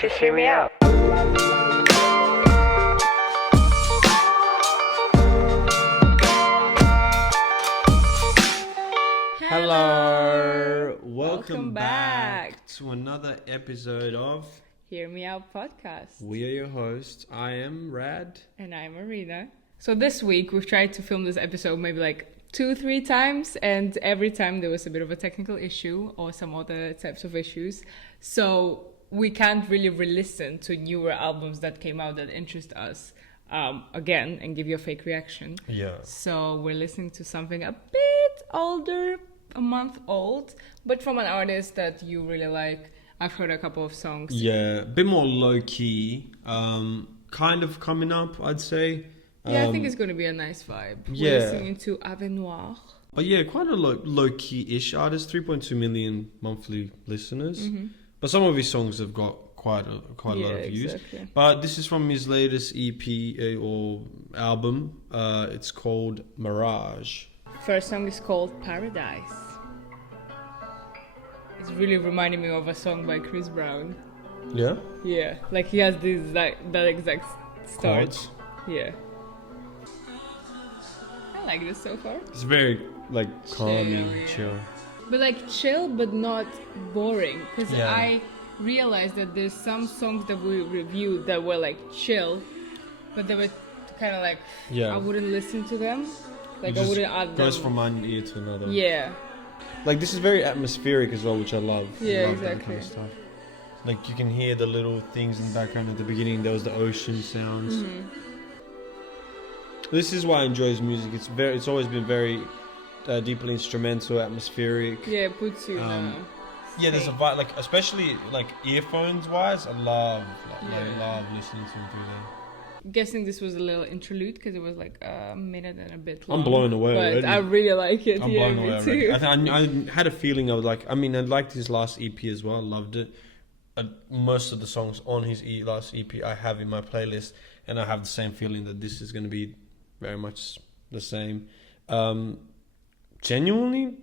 Just hear me out. Hello, Welcome back to another episode of Hear Me Out podcast. We Are Your Hosts. I am Rad. And I'm Marina. So this week we've tried to film this episode maybe like 2-3 times, and every time there was a bit of a technical issue or some other types of issues. So we can't really re-listen to newer albums that came out that interest us again and give you a fake reaction. Yeah. So we're listening to something a bit older, a month old, but from an artist that you really like. I've heard a couple of songs. Yeah, a bit more low-key, kind of coming up, I'd say. Yeah, I think it's going to be a nice vibe. Yeah. We're listening to Avenoir. But yeah, quite a low-key-ish artist, 3.2 million monthly listeners. Mm-hmm. But some of his songs have got quite a lot of views. Exactly. But this is from his latest EP or album. It's called Mirage. First song is called Paradise. It's really reminding me of a song by Chris Brown. Yeah? Yeah, like he has this that exact start. Chords. Yeah. I like this so far. It's very like calming, yeah. chill. But like chill, but not boring. Because Yeah. I realized that there's some songs that we reviewed that were like chill, but they were kind of like, Yeah. I wouldn't listen to them. Like It I just wouldn't add them. goes from one ear to another. Yeah. Like this is very atmospheric as well, which I love. Yeah, I love that exactly. kind of stuff. Like you can hear the little things in the background at the beginning. There was the ocean sounds. Mm-hmm. This is why I enjoy his music. It's always been very deeply instrumental, atmospheric. Yeah, it puts you in a Yeah, there's a state. vibe. Like especially like earphones wise, I love Yeah. love listening to him through there. Guessing this was a little interlude because it was like a minute and a bit long. I'm blown away But already. I really like it. I'm Yeah, blown away me too. already. I had a feeling I was like, I mean, I liked his last EP as well. I loved it. Most of the songs on his last EP I have in my playlist, and I have the same feeling that this is going to be very much the same. Genuinely,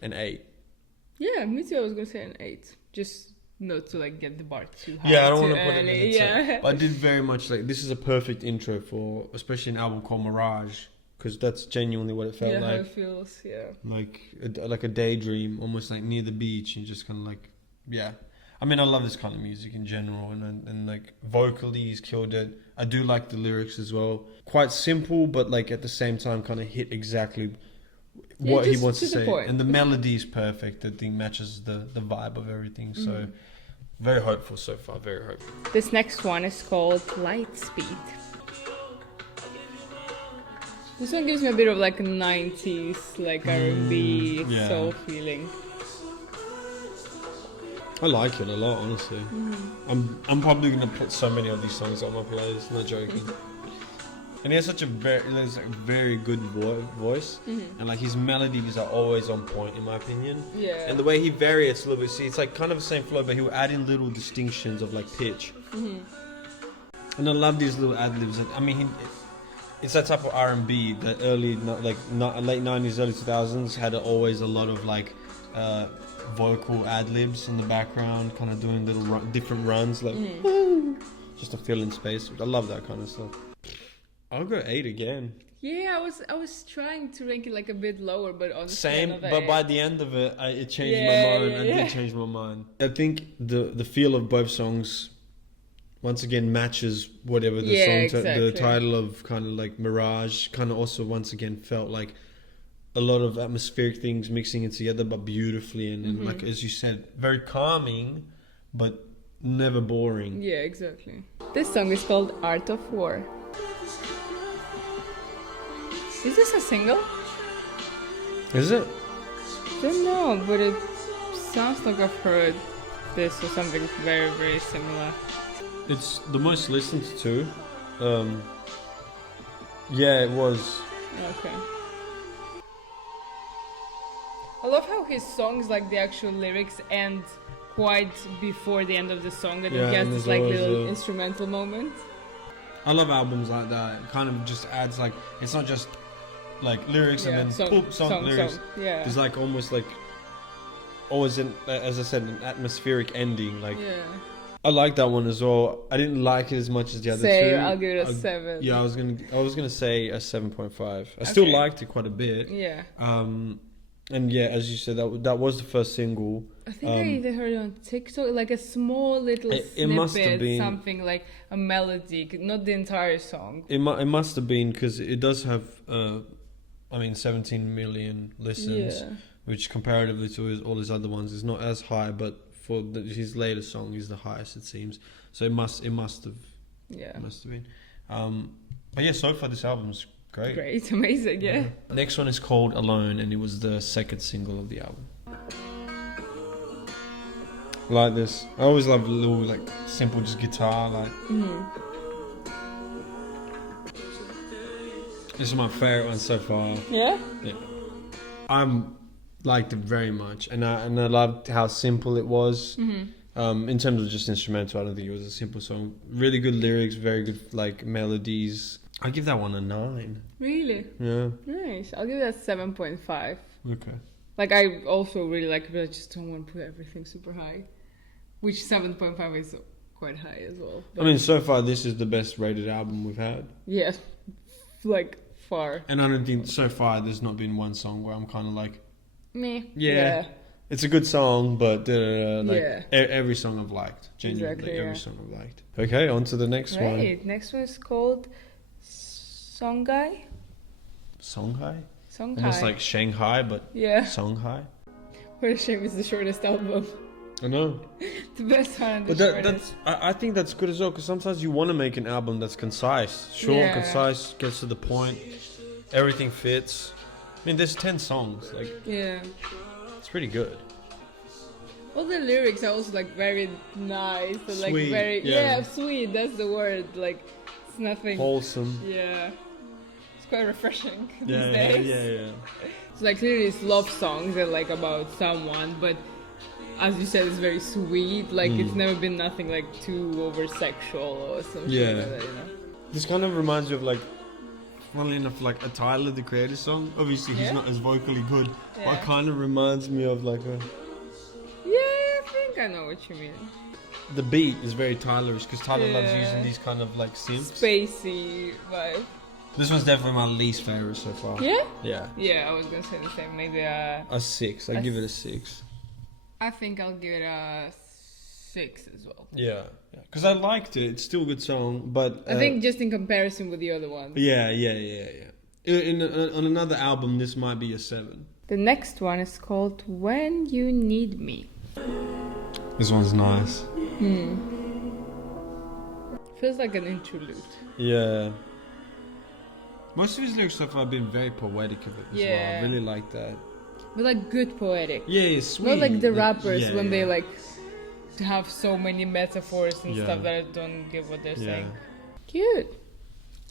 an 8. Yeah, me too. I was gonna say an 8, just not to like get the bar too high. Yeah, I don't too want to put it in early. the Yeah. set. But I did very much like this is a perfect intro for, especially an album called Mirage, because that's genuinely what it felt Yeah, how like. it feels. Yeah. Like a daydream, almost like near the beach, and just kind of like, yeah. I mean, I love this kind of music in general, and like vocally, he's killed it. I do like the lyrics as well. Quite simple, but like at the same time, kind of hit exactly what he just wants to to the say. point. And the melody is perfect. I think matches the vibe of everything. So, very hopeful so far. Very hopeful. This next one is called Lightspeed. This one gives me a bit of like a 90s, like R&B yeah. soul feeling. I like it a lot, honestly. I'm probably gonna put so many of these songs on my playlist. Not joking. And he has such a very good voice, and like his melodies are always on point, in my opinion. Yeah. And the way he varies a little bit, see, it's like kind of the same flow, but he'll add in little distinctions of like pitch. And I love these little ad libs. I mean, it's that type of R&B that late 90s, early 2000s had always a lot of like vocal ad libs in the background, kind of doing little different runs, like just to fill in space. I love that kind of stuff. I'll go 8 again. Yeah, I was trying to rank it like a bit lower, but honestly, Same, another but by 8. the end of it, it changed Yeah, my mind. yeah, I yeah. did change my mind. I think the feel of both songs once again matches whatever the Yeah, song, the exactly. title of kind of like Mirage, kind of also once again felt like a lot of atmospheric things mixing it together, but beautifully and like as you said, very calming, but never boring. Yeah, exactly. This song is called Art of War. Is this a single? Is it? Don't know, but it sounds like I've heard this or something very, very similar. It's the most listened to. Yeah, it was. Okay. I love how his songs, like the actual lyrics, end quite before the end of the song, and Yeah, then he has and this there's like always little a- instrumental moment. I love albums like that. It kind of just adds like, it's not just like lyrics and then song lyrics. Yeah. There's like almost like always as I said, an atmospheric ending. Like Yeah. I like that one as well. I didn't like it as much as the other Say, two. I'll give it a 7. Yeah, I was gonna say a 7.5. I still Okay. liked it quite a bit. Yeah. And yeah, as you said, that was the first single. I think I either heard it on TikTok, like a small little It snippet, must have been. something like a melody, not the entire song. It must have been because it does have 17 million listens, Yeah. which comparatively to all his other ones is not as high, but for his latest song is the highest it seems. So it must have. Yeah. It must have been. But yeah, so far this album's great. Great, amazing, yeah. Next one is called Alone, and it was the second single of the album. Like this, I always love a little like simple just guitar. Like this is my favorite one so far. Yeah? Yeah, I'm liked it very much, and I loved how simple it was. In terms of just instrumental, I don't think it was a simple song. Really good lyrics, very good like melodies. I give that one a 9. Really? Yeah. Nice. I'll give it a 7.5. Okay. Like, I also really like it, but I just don't want to put everything super high. Which 7.5 is quite high as well. I mean, so far this is the best rated album we've had. Yeah, like, far. And I don't think so far there's not been one song where I'm kind of like, Meh. yeah, it's a good song, but like Yeah. every song I've liked. Genuinely, Exactly, every yeah. song I've liked. Okay, on to the next one. Right, next one is called Songhai. Songhai? Songhai. Almost like Shanghai, but Yeah. Songhai. What a shame it's the shortest album. I know. The best one and the But shortest. I think that's good as well, because sometimes you want to make an album that's concise. Short, Yeah. concise, gets to the point. Everything fits. I mean, there's 10 songs. Like, Yeah. it's pretty good. All the lyrics are also like very nice and like Sweet, very yeah. sweet. That's the word. Like it's nothing. Wholesome. Yeah, it's quite refreshing these Yeah, days. yeah. So like clearly it's love songs and like about someone, but as you said, it's very sweet. Like it's never been nothing like too over sexual or something Yeah. like that. You know. This kind of reminds me of like, funnily enough, like a Tyler the Creator song. Obviously, he's Yeah? not as vocally good, but Yeah. it kind of reminds me of like Yeah, I think I know what you mean. the beat is very Tylerish, because Tyler loves Yeah. using these kind of like synths. Spacey vibe. This one's definitely my least favorite so far. Yeah. Yeah. Yeah, I was gonna say the same. Maybe A 6. I A give it a 6. I think I'll give it a 6 as well. Yeah. Because I liked it. It's still a good song, but I think just in comparison with the other one. Yeah. On another album, this might be a 7. The next one is called When You Need Me. This one's nice. Feels like an interlude. Yeah. Most of his lyrics so far have been very poetic of it as well. Yeah. I really like that. But like good poetic. Yeah, it's sweet. Not like the rappers yeah, when yeah. they like have so many metaphors and Yeah. stuff that I don't get what they're Yeah. saying. Cute.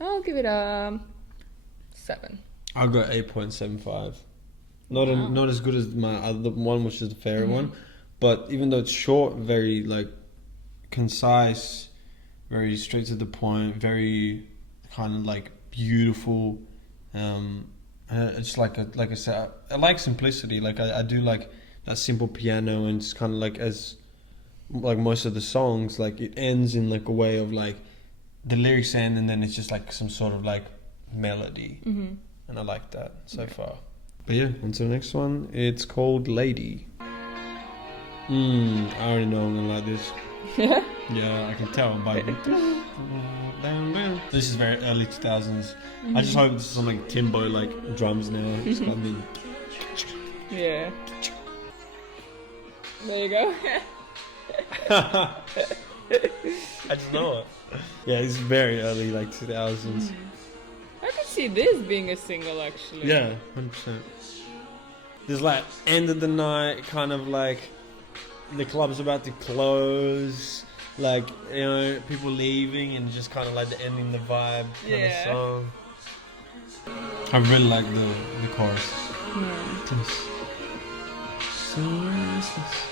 I'll give it a 7. I got 8.75. Not Wow. not as good as my other one, which is the favorite one, but even though it's short, very like concise, very straight to the point, very kind of like beautiful. It's like I said, I like simplicity. Like I do like that simple piano, and it's kind of like as like most of the songs, like it ends in like a way of like the lyrics end, and then it's just like some sort of like melody, and I like that so far. But yeah, on to the next one. It's called Lady. I already know I'm gonna like this. Yeah? Yeah, I can tell by this is very early 2000s. I just hope this is something like Timbo like drums now. It's got me. Yeah. There you go. I just know it. Yeah, it's very early like 2000s. I could see this being a single actually. Yeah, 100%. There's like end of the night, kind of like the club's about to close, like, you know, people leaving, and just kind of like the ending the vibe kind of song. I really like the chorus. So restless.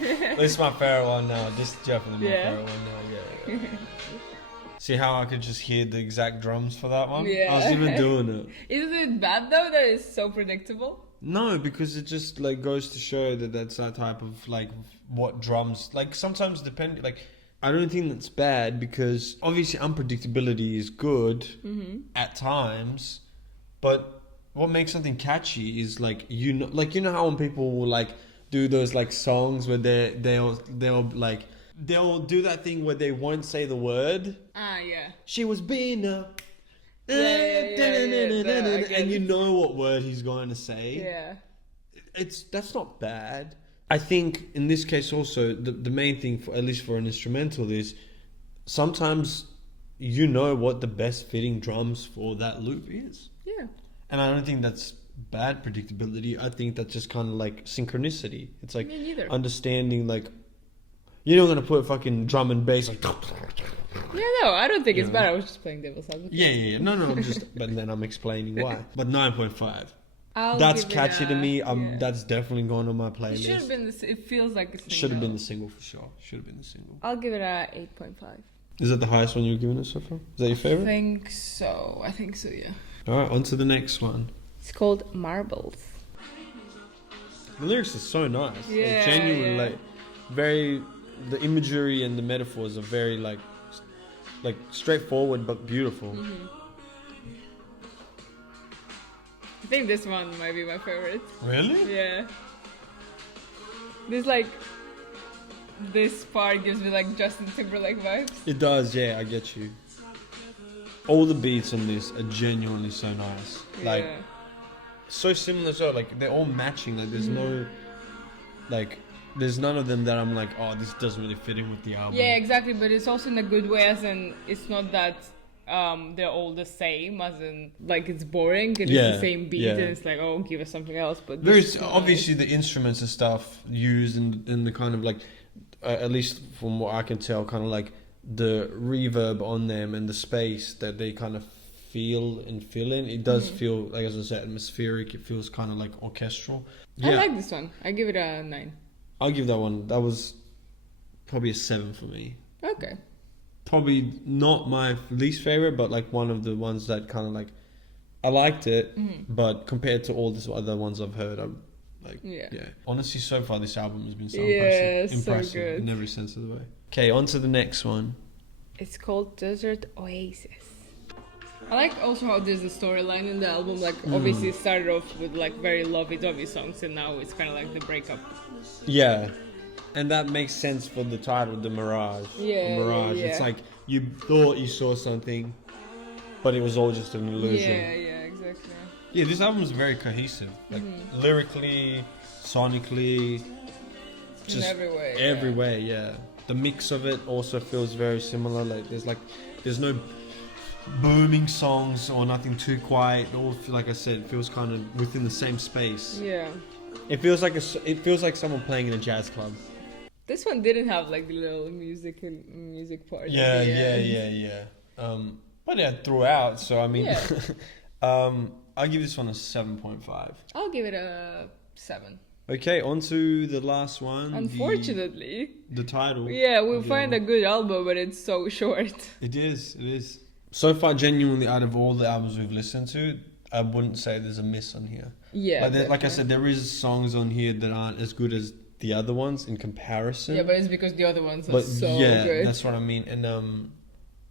This is my favorite one now. This is definitely my favorite one now. Yeah. See how I could just hear the exact drums for that one? Yeah. I was even doing it. Isn't it bad though that it's so predictable? No, because it just like goes to show that that's that type of like what drums like sometimes depend like I don't think that's bad because obviously unpredictability is good at times, but what makes something catchy is like you know how when people will like do those like songs where they'll do that thing where they won't say the word. Ah, yeah. She was being a Yeah, and you know what word he's going to say. Yeah. That's not bad. I think in this case also the main thing for at least for an instrumental is sometimes you know what the best fitting drums for that loop is. Yeah. And I don't think that's bad predictability. I think that's just kind of like synchronicity. It's like Me neither. understanding like you're not gonna put fucking drum and bass like Yeah, no, I don't think it's bad. I was just playing devil's advocate. yeah. No, I'm just but then I'm explaining why. But 9.5. I'll That's give it catchy to me. yeah. That's definitely going on my It playlist. should have been it feels like a single. Should have been the single for sure. Should have been the single. I'll give it a 8.5. Is that the highest one you've given it so far? Is that your favorite? I think so, yeah. All right, on to the next one. It's called Marbles. The lyrics are so nice. Yeah, like, genuinely, yeah. like very. The imagery and the metaphors are very like straightforward but beautiful. I think this one might be my favorite. Really? Yeah. This this part gives me like Justin Timberlake vibes. It does. Yeah, I get you. All the beats on this are genuinely so nice. Like Yeah. so similar. So like they're all matching. Like there's no like. There's none of them that I'm like, oh, this doesn't really fit in with the album. Yeah, exactly, but it's also in a good way, as in it's not that they're all the same, as in like it's boring and it's the same beat and it's like, oh, give us something else. But there's obviously the instruments and stuff used in the kind of like, at least from what I can tell, kind of like the reverb on them and the space that they kind of feel and fill in. It does feel like, as I said, atmospheric. It feels kind of like orchestral. I like this one. I give it a 9. I'll give that one. That was probably a 7 for me. Okay. Probably not my least favorite, but like one of the ones that kind of like I liked it, but compared to all these other ones I've heard, I'm like, yeah. Honestly, so far this album has been so impressive so good. in every sense of the way. Okay, on to the next one. It's called Desert Oasis. I like also how there's a storyline in the album. Like obviously it started off with like very lovey-dovey songs, and now it's kind of like the breakup. Yeah, and that makes sense for the title, The Mirage. Yeah, the Mirage. yeah. It's like you thought you saw something, but it was all just an illusion. Yeah, exactly. Yeah, this album is very cohesive, like lyrically, sonically, just in every way. Yeah, the mix of it also feels very similar. Like there's no booming songs or nothing too quiet. It all, like I said, it feels kind of within the same space. Yeah. It feels like someone playing in a jazz club. This one didn't have like the little music part. Yeah. But yeah, throughout. So I mean, I'll give this one a 7.5. I'll give it a 7. Okay, on to the last one. Unfortunately. The title. Yeah, we'll find a good album, but it's so short. It is. So far, genuinely, out of all the albums we've listened to, I wouldn't say there's a miss on here. Yeah. Like I said, there is songs on here that aren't as good as the other ones in comparison. Yeah, but it's because the other ones are so good. Yeah, that's what I mean. And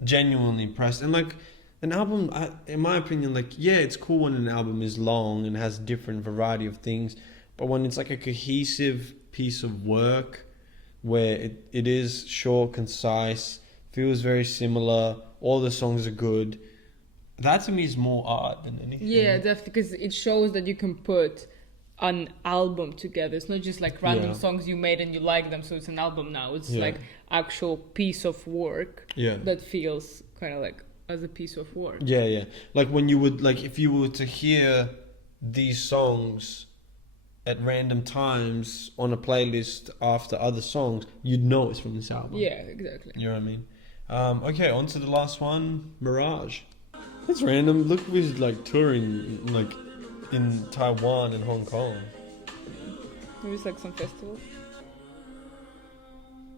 genuinely impressed. And like an album, in my opinion, like it's cool when an album is long and has different variety of things, but when it's like a cohesive piece of work where it is short, concise, feels very similar, all the songs are good. That to me is more art than anything. Yeah, definitely, because it shows that you can put an album together. It's not just like random songs you made and you like them, so it's an album now. It's like actual piece of work that feels kind of like as a piece of work. Yeah. Like when you would, like if you were to hear these songs at random times on a playlist after other songs, you'd know it's from this album. Yeah, exactly. You know what I mean? Okay, on to the last one, Mirage. It's random. Look, we're like touring like in Taiwan and Hong Kong. Maybe it's like some festival.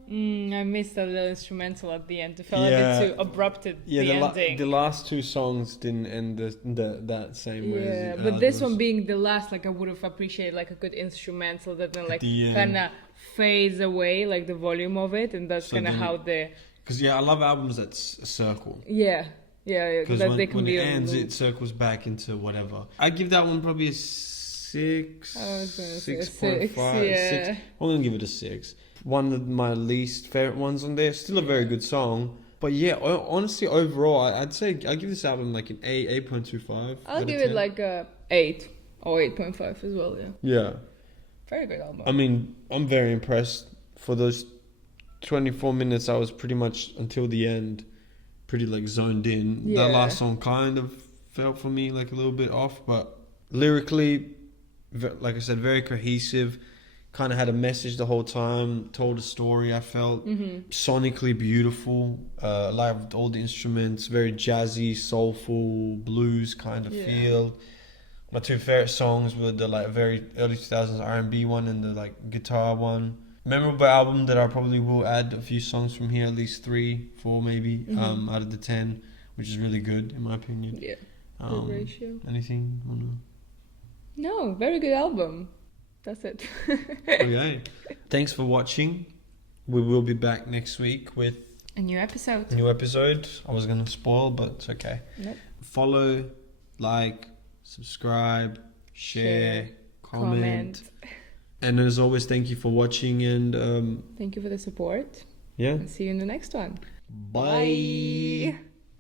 I missed that little instrumental at the end. It felt a Yeah. bit too abrupt at Yeah, the ending. the last two songs didn't end that same way. Yeah, as the but this others. one being the last, like I would have appreciated like a good instrumental that then like the end. kind of fades away, like the volume of it, and that's So kind of then- how the Because I love albums that circle. yeah Because that when, they can when be it a ends, little- it circles back into whatever. I give that one probably a 6. I was gonna say a 6.5. 6, yeah. 6. I'm gonna give it a 6. One of my least favorite ones on there. Still a very good song. But yeah, honestly, overall, I'd say I give this album like an 8.25. I'll out of give it 10. like a 8 or 8.5 as well. Yeah, Yeah. very good album. I mean, I'm very impressed. For those 24 minutes, I was pretty much until the end, pretty like zoned in. Yeah. That last song kind of felt for me like a little bit off, but lyrically, like I said, very cohesive. Kind of had a message the whole time, told a story. I felt sonically beautiful. Loved all the instruments, very jazzy, soulful, blues kind of Yeah. feel. My two favorite songs were the like very early 2000s R&B one and the like guitar one. Memorable album that I probably will add a few songs from here, at least 3, 4 maybe, out of the 10, which is really good in my opinion. Yeah, good ratio. Anything? I don't know. No, very good album. That's it. Okay. Thanks for watching. We will be back next week with A new episode. a new episode. I was going to spoil, but it's okay. Nope. Follow, like, subscribe, share, comment. And as always, thank you for watching and Thank you for the support. yeah. And see you in the next one. Bye. Bye.